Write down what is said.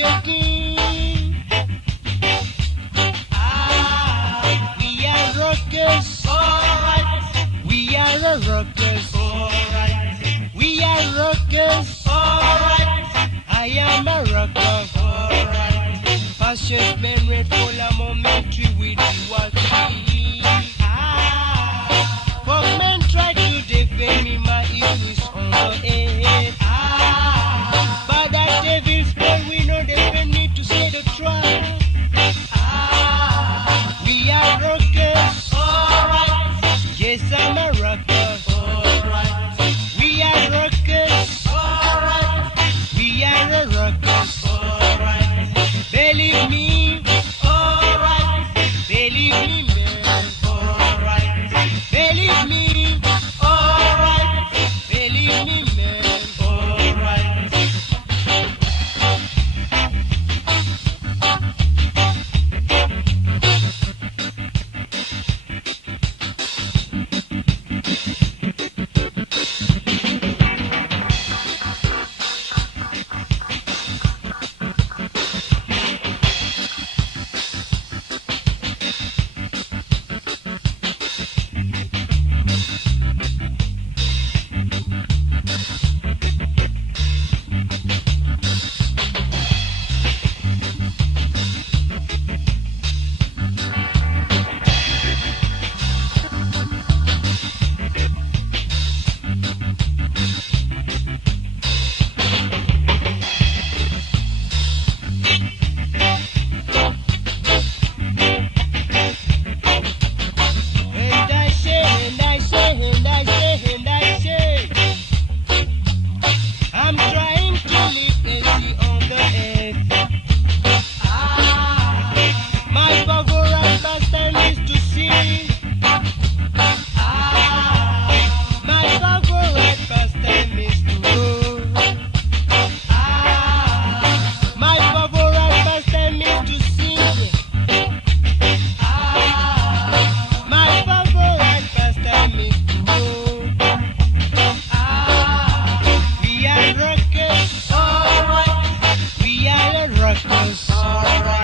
shaking. We are rockers. Alright. We are the rockers. Alright. We are rockers. Alright. I am a rocker. Alright. Passion's memory full of momentary with what we for men try to defend me, my ego is on the head. But that devil's spell we know defend me to say the truth. We are rockers. Alright. Yes, I'm a rocker. Alright. We are rockers. Alright. We are the rockers. Alright. Believe me. Alright. Believe me, man. Alright. Believe me. Alright. Believe me, man. Alright. I'm trying to live easy on the earth. My favorite pastime is to sing. My favorite pastime is to roll. My favorite pastime is to sing. My favorite pastime is to roll. We are rockers. Alright. We are the rockers. Alright.